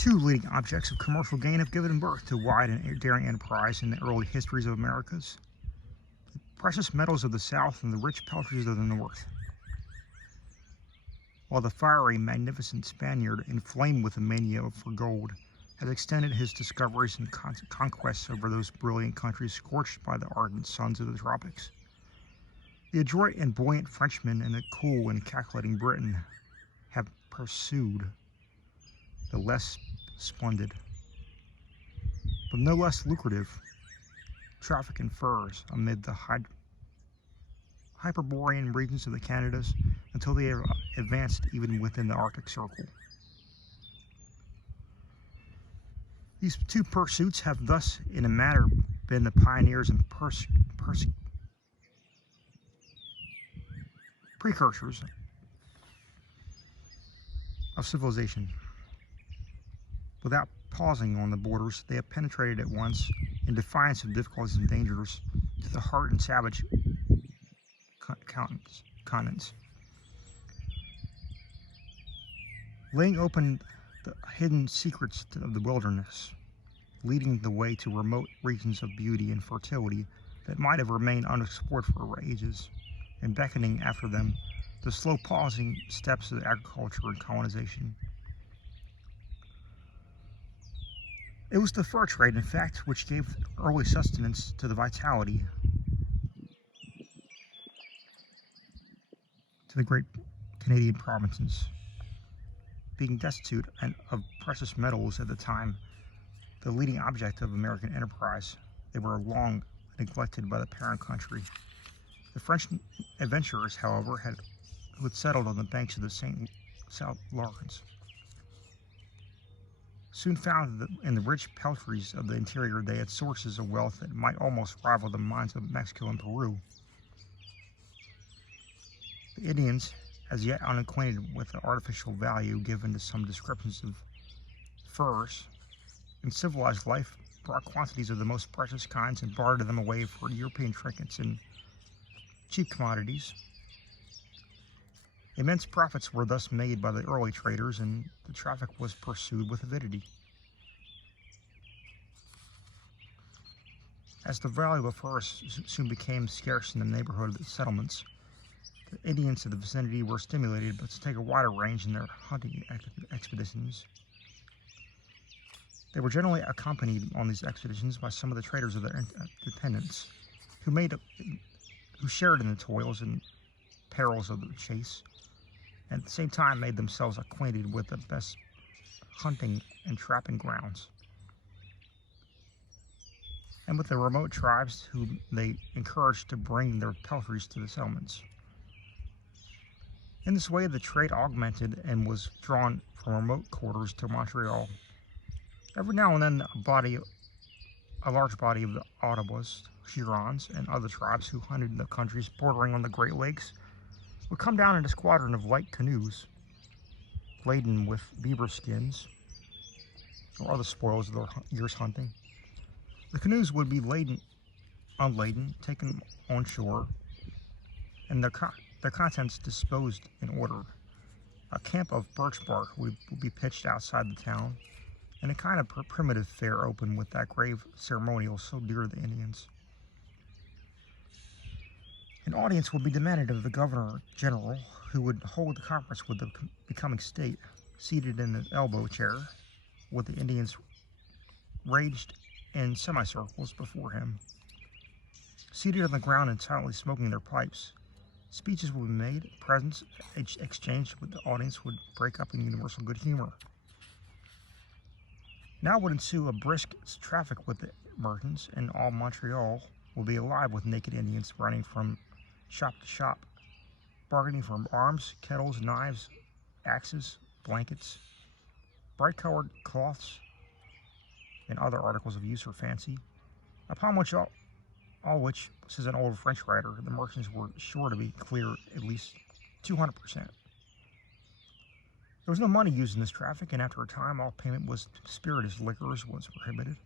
two leading objects of commercial gain have given birth to wide and daring enterprise in the early histories of Americas: the precious metals of the South and the rich peltries of the North. While the fiery, magnificent Spaniard, inflamed with a mania for gold, has extended his discoveries and conquests over those brilliant countries scorched by the ardent suns of the tropics, the adroit and buoyant Frenchman and the cool and calculating Briton have pursued the less splendid, but no less lucrative, traffic in furs amid the Hyperborean regions of the Canadas until they have advanced even within the Arctic Circle. These two pursuits have thus, in a manner, been the pioneers and precursors of civilization. Without pausing on the borders, they have penetrated at once, in defiance of difficulties and dangers, to the heart and savage continents, laying open the hidden secrets of the wilderness, leading the way to remote regions of beauty and fertility that might have remained unexplored for ages, and beckoning after them the slow pausing steps of agriculture and colonization. It was the fur trade, in fact, which gave early sustenance to the vitality to the great Canadian provinces. Being destitute of precious metals at the time, the leading object of American enterprise, they were long neglected by the parent country. The French adventurers, however, who had settled on the banks of the St. Lawrence, soon found that in the rich peltries of the interior they had sources of wealth that might almost rival the mines of Mexico and Peru. The Indians, as yet unacquainted with the artificial value given to some descriptions of furs, in civilized life brought quantities of the most precious kinds and bartered them away for European trinkets and cheap commodities. Immense profits were thus made by the early traders, and the traffic was pursued with avidity. As the value of furs soon became scarce in the neighborhood of the settlements, the Indians of the vicinity were stimulated to take a wider range in their hunting expeditions. They were generally accompanied on these expeditions by some of the traders of their dependents, who shared in the toils and perils of the chase, and at the same time made themselves acquainted with the best hunting and trapping grounds, and with the remote tribes whom they encouraged to bring their peltries to the settlements. In this way, the trade augmented and was drawn from remote quarters to Montreal. Every now and then, a large body of the Ottawas, Hurons, and other tribes who hunted in the countries bordering on the Great Lakes would come down in a squadron of light canoes, laden with beaver skins or other spoils of their year's hunting. The canoes would be unladen, taken on shore, and their contents disposed in order. A camp of birch bark would be pitched outside the town, and a kind of primitive fair opened with that grave ceremonial so dear to the Indians. An audience would be demanded of the Governor General, who would hold a conference with the becoming state, seated in an elbow chair, with the Indians ranged in semicircles before him. Seated on the ground and silently smoking their pipes, speeches would be made, presents exchanged with the audience would break up in universal good humor. Now would ensue a brisk traffic with the merchants, and all Montreal will be alive with naked Indians running from shop to shop, bargaining for arms, kettles, knives, axes, blankets, bright-colored cloths, and other articles of use or fancy, upon which all which, says an old French writer, the merchants were sure to be clear at least 200%. There was no money used in this traffic, and after a time all payment was spirituous liquors was prohibited.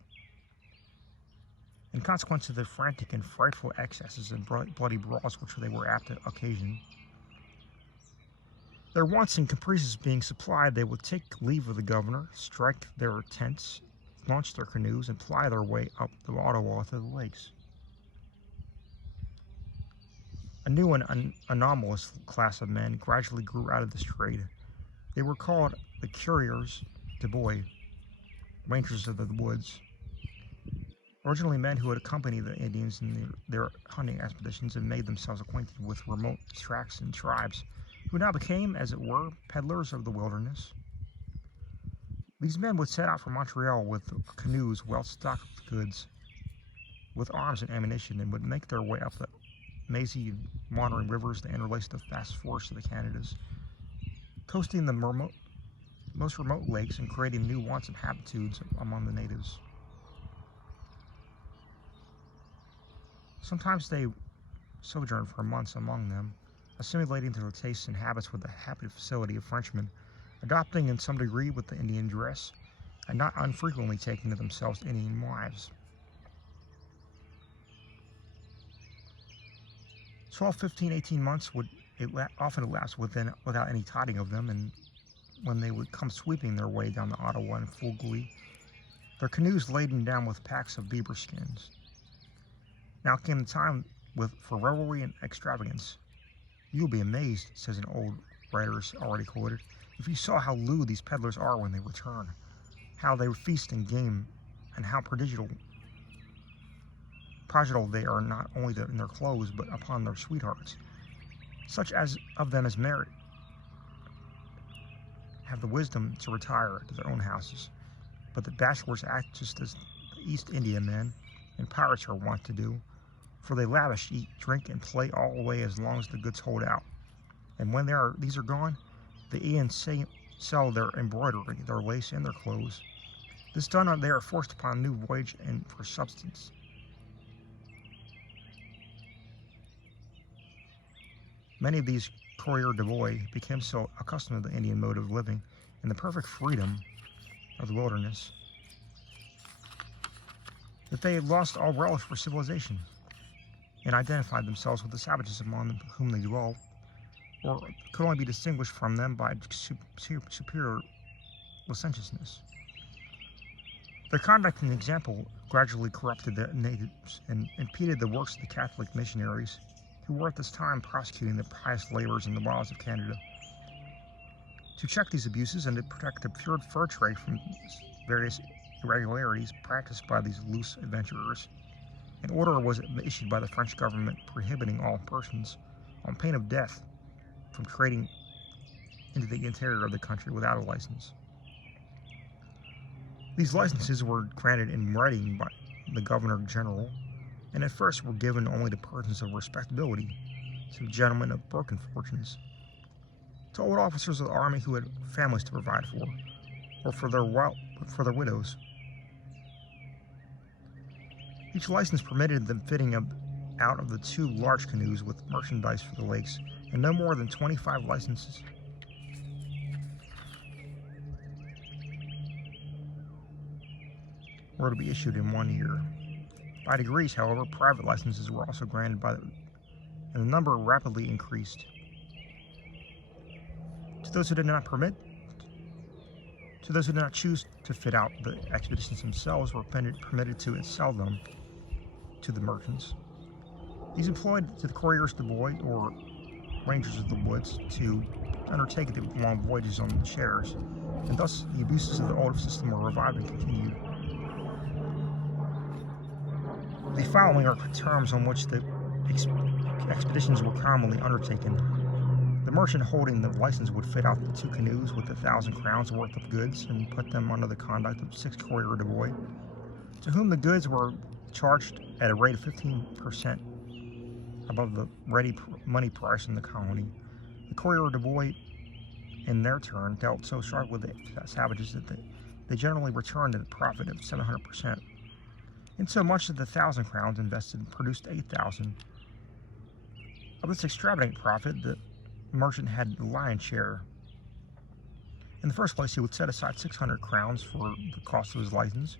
In consequence of the frantic and frightful excesses and bloody brawls which they were apt to occasion, Their wants and caprices being supplied, they would take leave of the governor, strike their tents, launch their canoes, and ply their way up the Ottawa to the lakes. A new and anomalous class of men gradually grew out of this trade. They were called the coureurs de bois, rangers of the woods. Originally men who had accompanied the Indians in their hunting expeditions and made themselves acquainted with remote tracts and tribes, who now became, as it were, peddlers of the wilderness. These men would set out for Montreal with canoes well stocked with goods, with arms and ammunition, and would make their way up the mazy, wandering rivers that interlaced the vast forests of the Canadas, coasting the most remote lakes and creating new wants and habitudes among the natives. Sometimes they sojourned for months among them, assimilating to their tastes and habits with the happy facility of Frenchmen, adopting in some degree with the Indian dress, and not unfrequently taking to themselves Indian wives. 12, 15, 18 months would often elapse without any tiding of them, and when they would come sweeping their way down the Ottawa in full glee, their canoes laden down with packs of beaver skins. Now came the time for revelry and extravagance. "You will be amazed," says an old writer already quoted, "if you saw how lewd these peddlers are when they return, how they feast and game, and how prodigal they are not only in their clothes, but upon their sweethearts. Such as of them as merit have the wisdom to retire to their own houses, but the bachelors act just as the East India men and pirates are wont to do, for they lavish, eat, drink, and play all the way as long as the goods hold out. And when these are gone, they e'en sell their embroidery, their lace, and their clothes. This done, they are forced upon a new voyage and for substance. Many of these coureurs de bois became so accustomed to the Indian mode of living and the perfect freedom of the wilderness that they had lost all relish for civilization and identified themselves with the savages among whom they dwell, or could only be distinguished from them by superior licentiousness. Their conduct and example gradually corrupted the natives and impeded the works of the Catholic missionaries, who were at this time prosecuting the pious labors in the wilds of Canada. To check these abuses and to protect the pure fur trade from various irregularities practiced by these loose adventurers, an order was issued by the French government prohibiting all persons, on pain of death, from trading into the interior of the country without a license. These licenses were granted in writing by the Governor General, and at first were given only to persons of respectability, to gentlemen of broken fortunes, to old officers of the army who had families to provide for, or for their widows. Each license permitted the fitting out of the 2 large canoes with merchandise for the lakes, and no more than 25 licenses were to be issued in 1 year. By degrees, however, private licenses were also granted and the number rapidly increased. To those who did not choose to fit out the expeditions themselves, were permitted to sell them to the merchants. These employed the coureurs de bois, or rangers of the woods, to undertake the long voyages on the shares, and thus the abuses of the old system were revived and continued. The following are terms on which the expeditions were commonly undertaken. The merchant holding the license would fit out the 2 canoes with 1,000 crowns worth of goods and put them under the conduct of 6 coureurs de bois, to whom the goods were charged at a rate of 15% above the ready money price in the colony. The coureurs de bois, in their turn, dealt so sharp with the savages that they generally returned at a profit of 700%. Insomuch that the 1,000 crowns invested produced 8,000. Of this extravagant profit, the merchant had the lion's share. In the first place, he would set aside 600 crowns for the cost of his license,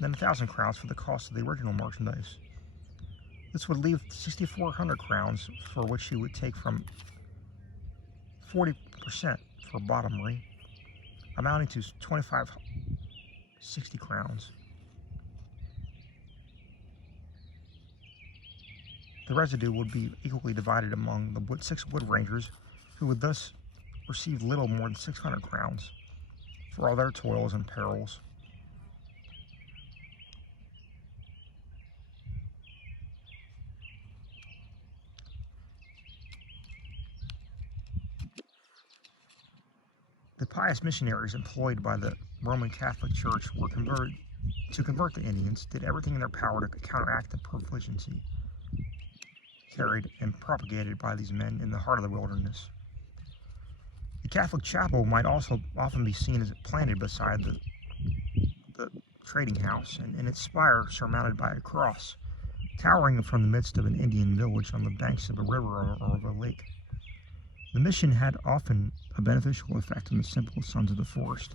then 1,000 crowns for the cost of the original merchandise. This would leave 6,400 crowns, for which he would take from 40% for bottomry, amounting to 2560 crowns. The residue would be equally divided among the 6 wood rangers, who would thus receive little more than 600 crowns for all their toils and perils. The pious missionaries employed by the Roman Catholic Church were to convert the Indians, did everything in their power to counteract the profligacy carried and propagated by these men in the heart of the wilderness. The Catholic chapel might also often be seen as planted beside the trading house, and in its spire surmounted by a cross, towering from the midst of an Indian village on the banks of a river or of a lake. The mission had often a beneficial effect on the simple sons of the forest,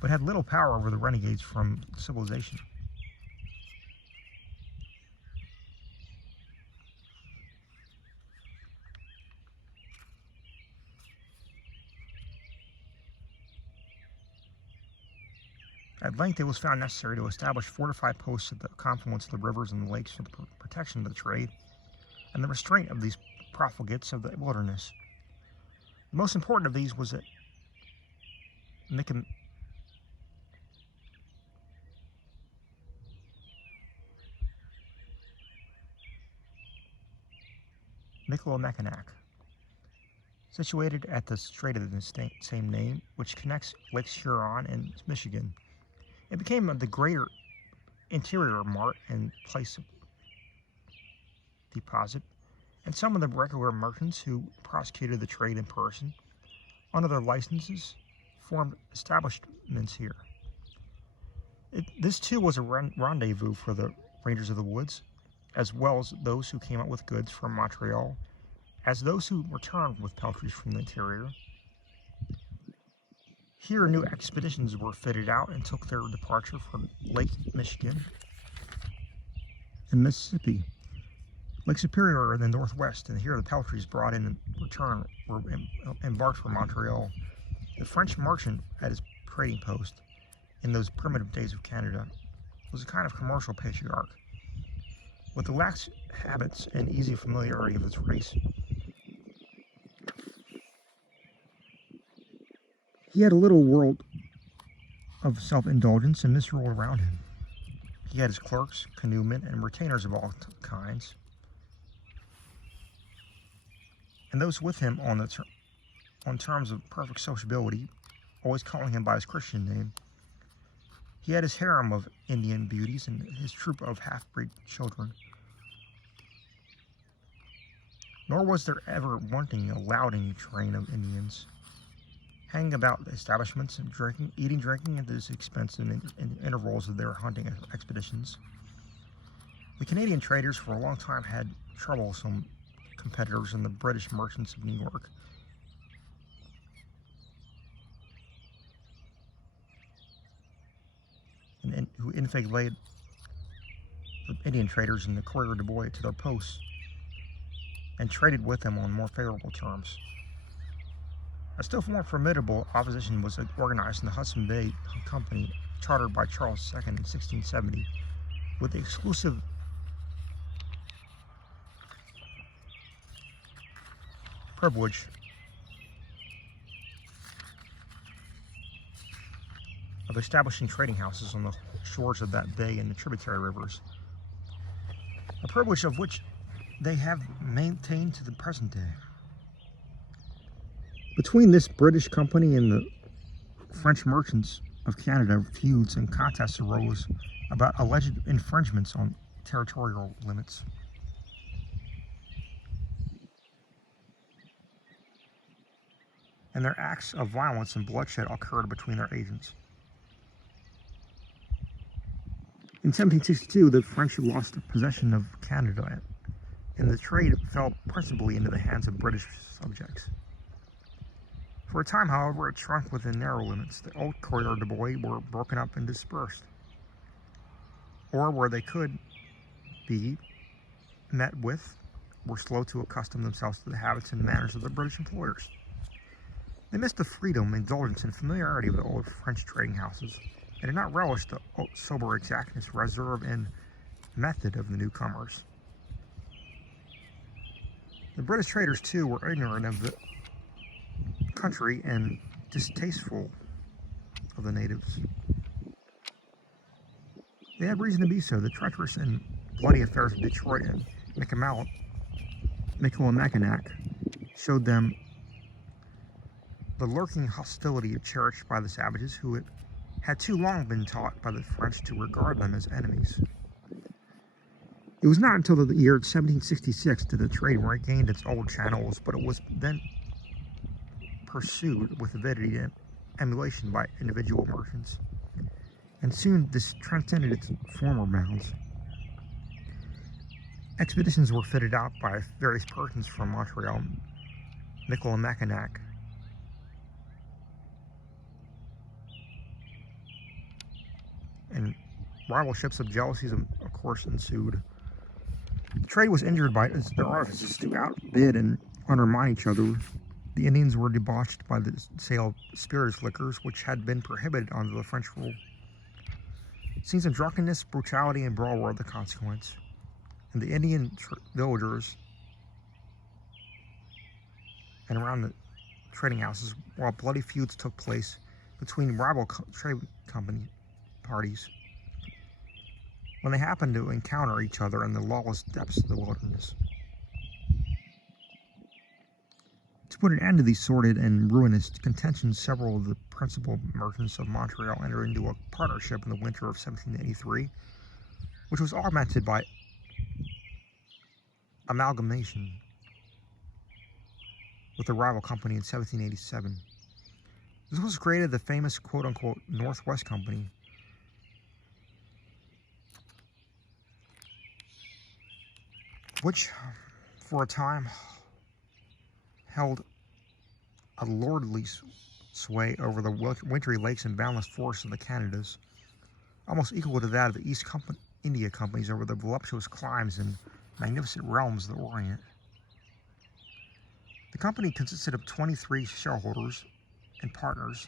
but had little power over the renegades from civilization. At length, it was found necessary to establish fortified posts at the confluence of the rivers and the lakes for the protection of the trade and the restraint of these profligates of the wilderness. The most important of these was at Michilimackinac, situated at the strait of the same name, which connects Lakes Huron and Michigan. It became the greater interior mart and place of deposit, and some of the regular merchants who prosecuted the trade in person, under their licenses, formed establishments here. This too was a rendezvous for the rangers of the woods, as well as those who came out with goods from Montreal, as those who returned with peltries from the interior. Here, new expeditions were fitted out and took their departure from Lake Michigan and Mississippi. Lake Superior in the northwest, and here the peltries brought in and returned were embarked for Montreal. The French merchant at his trading post in those primitive days of Canada was a kind of commercial patriarch. With the lax habits and easy familiarity of his race, he had a little world of self-indulgence and misrule around him. He had his clerks, canoemen, and retainers of all kinds, and those with him on terms of perfect sociability, always calling him by his Christian name. He had his harem of Indian beauties and his troop of half-breed children. Nor was there ever wanting a louting train of Indians, hanging about the establishments and eating, drinking at this expense in intervals of their hunting expeditions. The Canadian traders for a long time had troublesome competitors in the British merchants of New York. And who inveigled the Indian traders in the Coureur de Bois to their posts and traded with them on more favorable terms. A still more formidable opposition was organized in the Hudson Bay Company, chartered by Charles II in 1670, with the exclusive privilege of establishing trading houses on the shores of that bay and the tributary rivers, a privilege of which they have maintained to the present day. Between this British company and the French merchants of Canada, feuds and contests arose about alleged infringements on territorial limits. And their acts of violence and bloodshed occurred between their agents. In 1762, the French lost possession of Canada, and the trade fell principally into the hands of British subjects. For a time, however, it shrunk within narrow limits. The old Coureur de Bois were broken up and dispersed, or where they could be met with, were slow to accustom themselves to the habits and manners of their British employers. They missed the freedom, indulgence, and familiarity of the old French trading houses, and did not relish the sober exactness, reserve, and method of the newcomers. The British traders, too, were ignorant of the country and distasteful of the natives. They had reason to be so. The treacherous and bloody affairs of Detroit and Michilimackinac showed them the lurking hostility cherished by the savages, who had too long been taught by the French to regard them as enemies. It was not until the year 1766 that the trade regained its old channels, but it was then pursued with avidity and emulation by individual merchants, and soon this transcended its former bounds. Expeditions were fitted out by various persons from Montreal, Michilimackinac, and rival ships of jealousies, of course, ensued. The trade was injured by their artifices to outbid and undermine each other. The Indians were debauched by the sale of spirituous liquors, which had been prohibited under the French rule. Scenes of drunkenness, brutality, and brawl were the consequence, and the Indian villagers and around the trading houses, while bloody feuds took place between rival trade company parties, when they happened to encounter each other in the lawless depths of the wilderness. To put an end to these sordid and ruinous contentions, several of the principal merchants of Montreal entered into a partnership in the winter of 1783, which was augmented by amalgamation with the rival company in 1787. This was created the famous quote-unquote Northwest Company, which for a time held a lordly sway over the wintry lakes and boundless forests of the Canadas, almost equal to that of the East India Companies over the voluptuous climes and magnificent realms of the Orient. The company consisted of 23 shareholders and partners,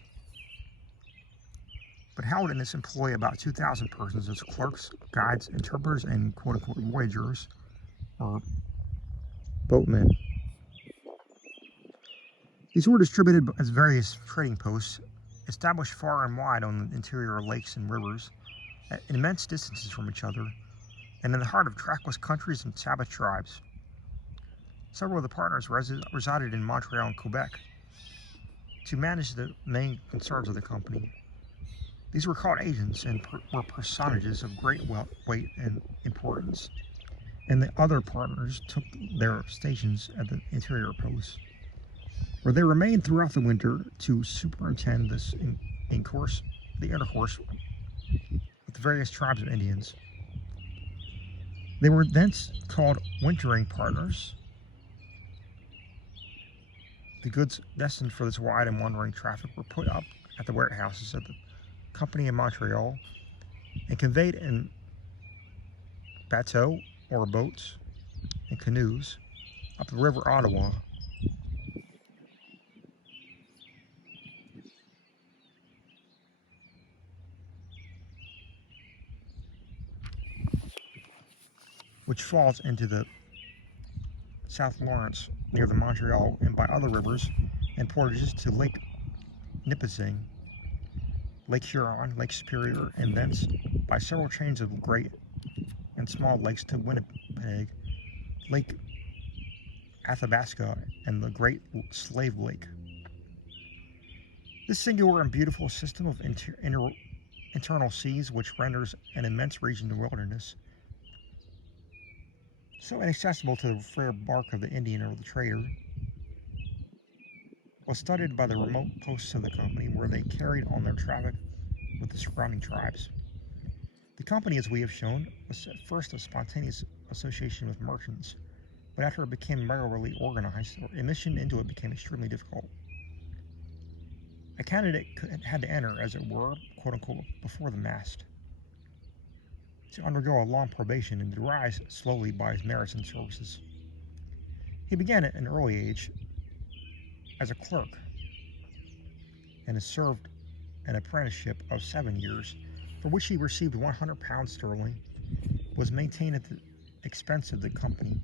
but held in its employ about 2,000 persons as clerks, guides, interpreters, and quote-unquote voyageurs, or boatmen. These were distributed as various trading posts, established far and wide on the interior lakes and rivers, at immense distances from each other, and in the heart of trackless countries and savage tribes. Several of the partners resided in Montreal and Quebec to manage the main concerns of the company. These were called agents and were personages of great weight and importance, and the other partners took their stations at the interior posts, where they remained throughout the winter to superintend this the intercourse with the various tribes of Indians. They were thence called wintering partners. The goods destined for this wide and wandering traffic were put up at the warehouses of the company in Montreal and conveyed in bateaux or boats and canoes up the river Ottawa. Which falls into the South Lawrence near the Montreal, and by other rivers and portages to Lake Nipissing, Lake Huron, Lake Superior, and thence by several chains of great and small lakes to Winnipeg, Lake Athabasca, and the Great Slave Lake. This singular and beautiful system of internal seas, which renders an immense region the wilderness, so inaccessible to the fair bark of the Indian or the trader, was studied by the remote posts of the company, where they carried on their traffic with the surrounding tribes. The company, as we have shown, was at first a spontaneous association with merchants, but after it became regularly organized, admission into it became extremely difficult. A candidate had to enter, as it were, quote-unquote, before the mast, to undergo a long probation and to rise slowly by his merits and services. He began at an early age as a clerk, and has served an apprenticeship of 7 years, for which he received £100 sterling, was maintained at the expense of the company,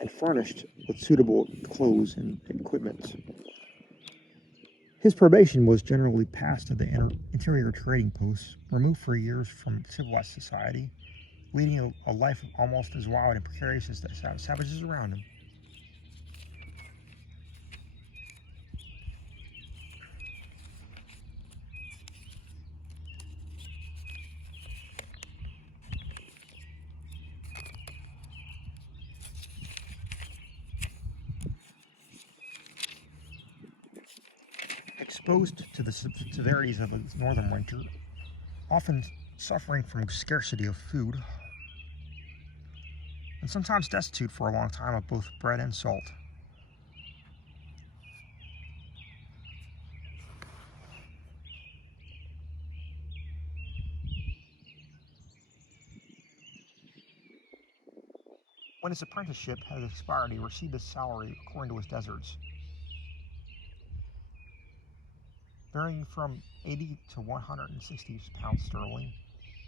and furnished with suitable clothes and equipment. His probation was generally passed at the interior trading posts, removed for years from civilized society, leading a life almost as wild and precarious as the savages around him. Exposed to the severities of a northern winter, often suffering from scarcity of food, and sometimes destitute for a long time of both bread and salt. When his apprenticeship had expired, he received his salary according to his deserts, varying from 80 to 160 pounds sterling,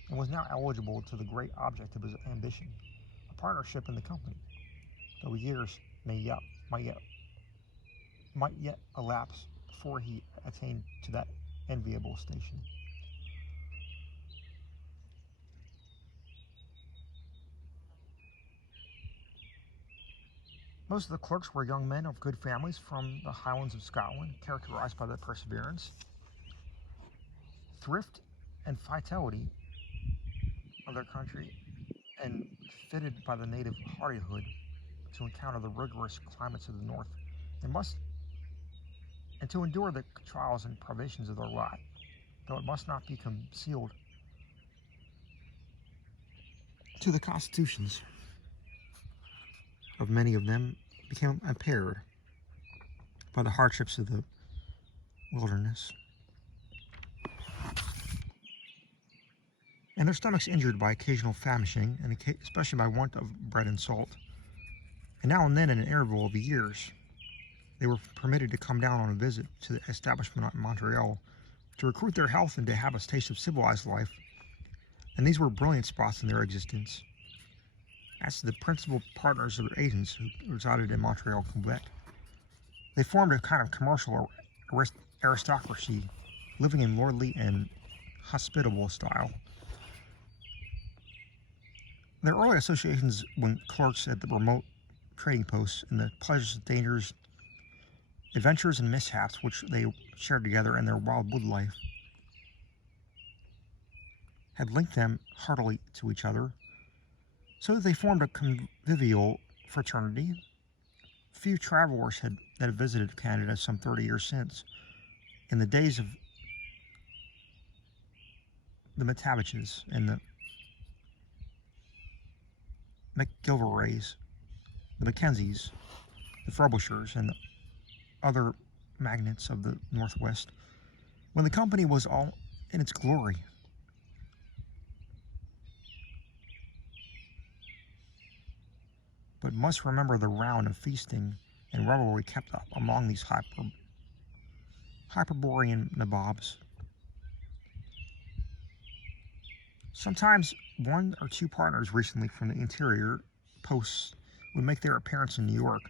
and was now eligible to the great object of his ambition, a partnership in the company, though years might yet elapse before he attained to that enviable station. Most of the clerks were young men of good families from the Highlands of Scotland, characterized by the perseverance, thrift, and vitality of their country, and fitted by the native hardihood to encounter the rigorous climates of the north, and to endure the trials and privations of their lot, though it must not be concealed to the constitutions of many of them became impaired by the hardships of the wilderness, and their stomachs injured by occasional famishing, and especially by want of bread and salt. And now and then, in an interval of years, they were permitted to come down on a visit to the establishment in Montreal to recruit their health and to have a taste of civilized life, and these were brilliant spots in their existence. As to the principal partners or agents who resided in Montreal, Quebec, they formed a kind of commercial aristocracy, living in lordly and hospitable style. Their early associations with clerks at the remote trading posts and the pleasures, dangers, adventures, and mishaps which they shared together in their wild wood life had linked them heartily to each other, so that they formed a convivial fraternity. Few travelers that had visited Canada some 30 years since, in the days of the Mataviches and the McGilvrays, the Mackenzies, the Frobishers, and the other magnates of the Northwest, when the company was all in its glory. But must remember the round of feasting and revelry kept up among these Hyperborean nabobs. Sometimes one or two partners recently from the interior posts would make their appearance in New York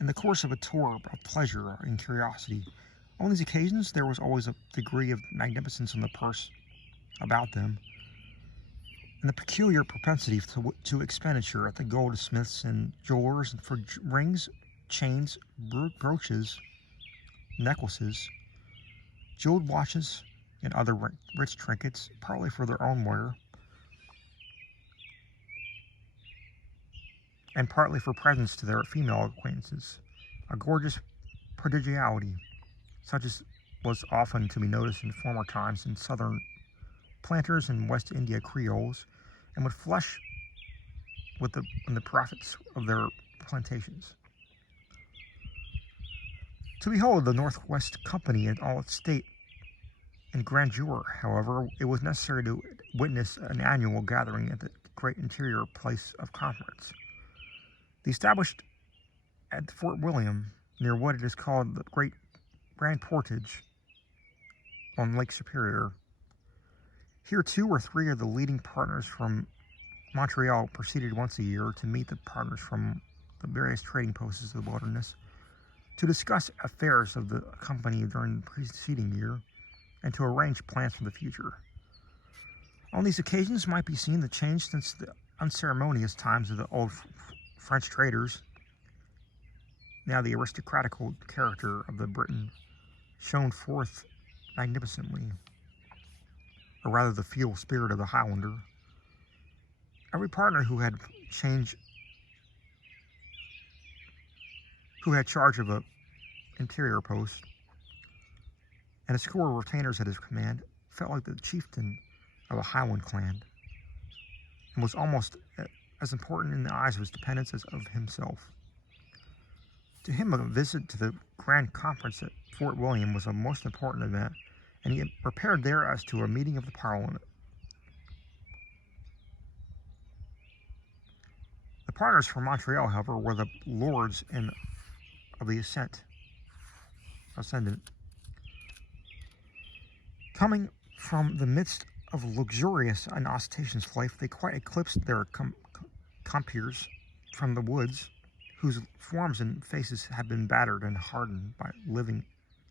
in the course of a tour of pleasure and curiosity. On these occasions, there was always a degree of magnificence in the purse about them, and the peculiar propensity to expenditure at the goldsmiths and jewelers for rings, chains, brooches, necklaces, jeweled watches, and other rich trinkets, partly for their own wear, and partly for presents to their female acquaintances. A gorgeous prodigality, such as was often to be noticed in former times in southern planters and West India Creoles, and would flush with the profits of their plantations. To behold the Northwest Company in all its state and grandeur, however, it was necessary to witness an annual gathering at the great interior place of conference. The established at Fort William, near what it is called the Great Grand Portage, on Lake Superior. Here, 2 or 3 of the leading partners from Montreal proceeded once a year to meet the partners from the various trading posts of the wilderness to discuss affairs of the company during the preceding year and to arrange plans for the future. On these occasions might be seen the change since the unceremonious times of the old French traders. Now the aristocratical character of the Briton shone forth magnificently, or rather the feudal spirit of the Highlander. Every partner who had charge of an interior post, and a score of retainers at his command, felt like the chieftain of a Highland clan, and was almost as important in the eyes of his dependents as of himself. To him, a visit to the Grand Conference at Fort William was a most important event, and he had prepared there as to a meeting of the Parliament. The partners from Montreal, however, were the lords of the ascendant. Coming from the midst of luxurious and ostentatious life, they quite eclipsed their compeers from the woods, whose forms and faces had been battered and hardened by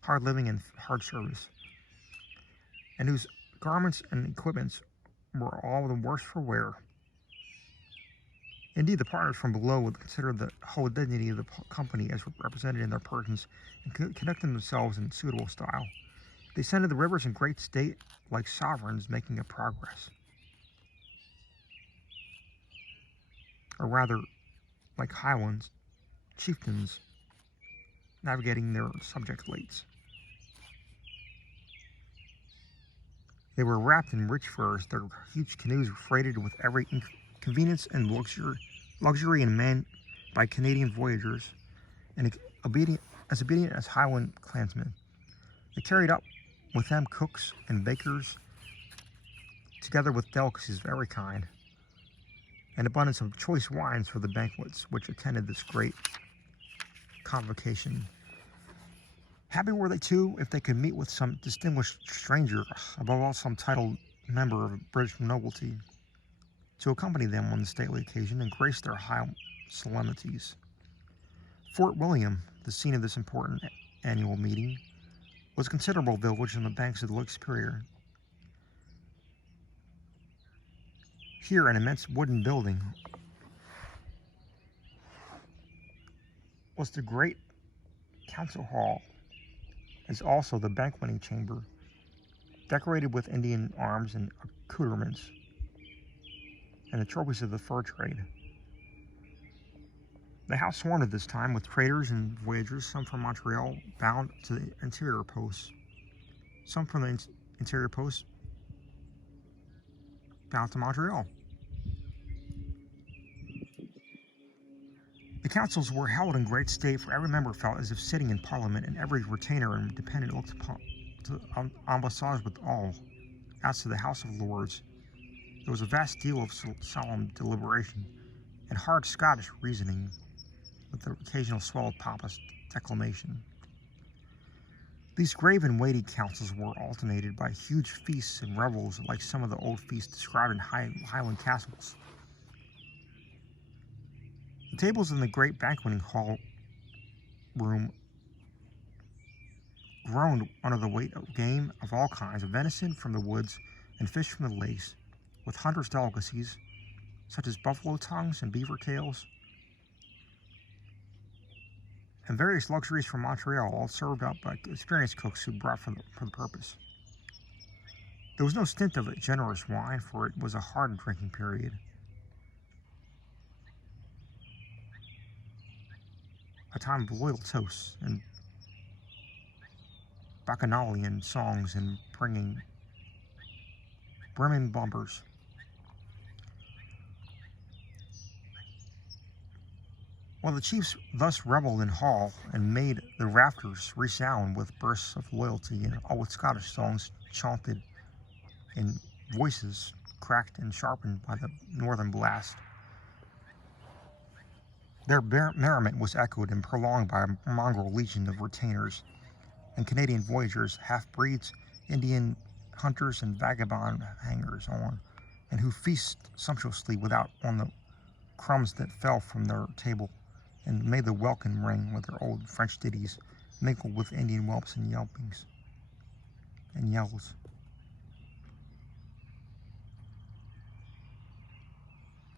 hard living and hard service, and whose garments and equipments were all the worse for wear. Indeed, the partners from below would consider the whole dignity of the company as represented in their persons and conduct themselves in suitable style. They ascended the rivers in great state, like sovereigns making a progress, or rather, like Highlands, chieftains navigating their subject lates. They were wrapped in rich furs. Their huge canoes were freighted with every convenience and luxury and manned by Canadian voyagers, and obedient as Highland clansmen. They carried up with them cooks and bakers, together with delicacies of every kind, and abundance of choice wines for the banquets which attended this great convocation. Happy were they, too, if they could meet with some distinguished stranger, above all some titled member of British nobility, to accompany them on the stately occasion and grace their high solemnities. Fort William, the scene of this important annual meeting, was a considerable village on the banks of the Lake Superior. Here, an immense wooden building was the great council hall, as also the banqueting chamber, decorated with Indian arms and accoutrements, and the trophies of the fur trade. The house swarmed at this time with traders and voyagers, some from Montreal bound to the interior posts, some from the interior posts bound to Montreal. The councils were held in great state, for every member felt as if sitting in Parliament, and every retainer and dependent looked upon to ambassades with awe. As to the House of Lords, there was a vast deal of solemn deliberation and hard Scottish reasoning, with the occasional swell of pompous declamation. These grave and weighty councils were alternated by huge feasts and revels, like some of the old feasts described in Highland castles. The tables in the great banqueting hall room groaned under the weight of game of all kinds, of venison from the woods and fish from the lakes, with hunters' delicacies, such as buffalo tongues and beaver tails, and various luxuries from Montreal, all served up by experienced cooks who brought for the purpose. There was no stint of generous wine, for it was a hard drinking period. A time of loyal toasts and bacchanalian songs and brimming bumpers. While the chiefs thus revelled in hall and made the rafters resound with bursts of loyalty, and all with Scottish songs chanted in voices cracked and sharpened by the northern blast, their merriment was echoed and prolonged by a mongrel legion of retainers and Canadian voyagers, half-breeds Indian hunters and vagabond hangers on, and who feast sumptuously without on the crumbs that fell from their table, and made the welkin ring with their old French ditties, mingled with Indian whelps and yelpings and yells.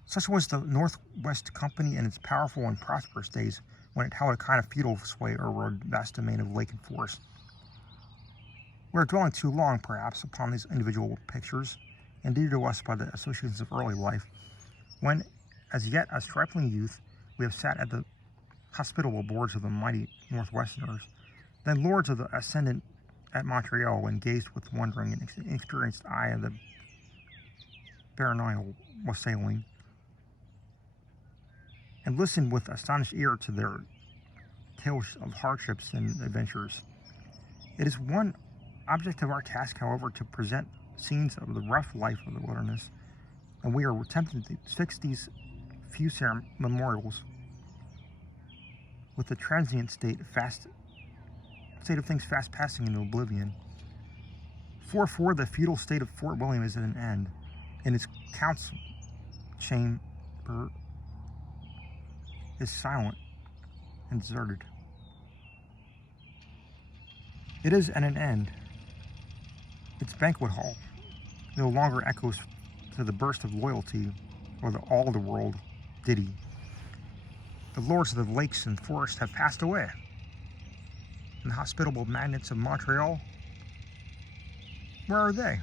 Such was the Northwest Company in its powerful and prosperous days, when it held a kind of feudal sway over a vast domain of lake and forest. We are dwelling too long, perhaps, upon these individual pictures, indeed to us by the associations of early life, when, as yet a stripling youth, we have sat at the hospitable boards of the mighty Northwesterners, then lords of the ascendant at Montreal, and gazed with wondering and inexperienced eye of the baronial wassailing, and listened with astonished ear to their tales of hardships and adventures. It is one object of our task, however, to present scenes of the rough life of the wilderness, and we are tempted to fix these few memorials with the transient state of things fast passing into oblivion. For the feudal state of Fort William is at an end, and its council chamber is silent and deserted. It is at an end. Its banquet hall no longer echoes to the burst of loyalty or the all-the-world ditty. The lords of the lakes and forests have passed away, and the hospitable magnates of Montreal, where are they?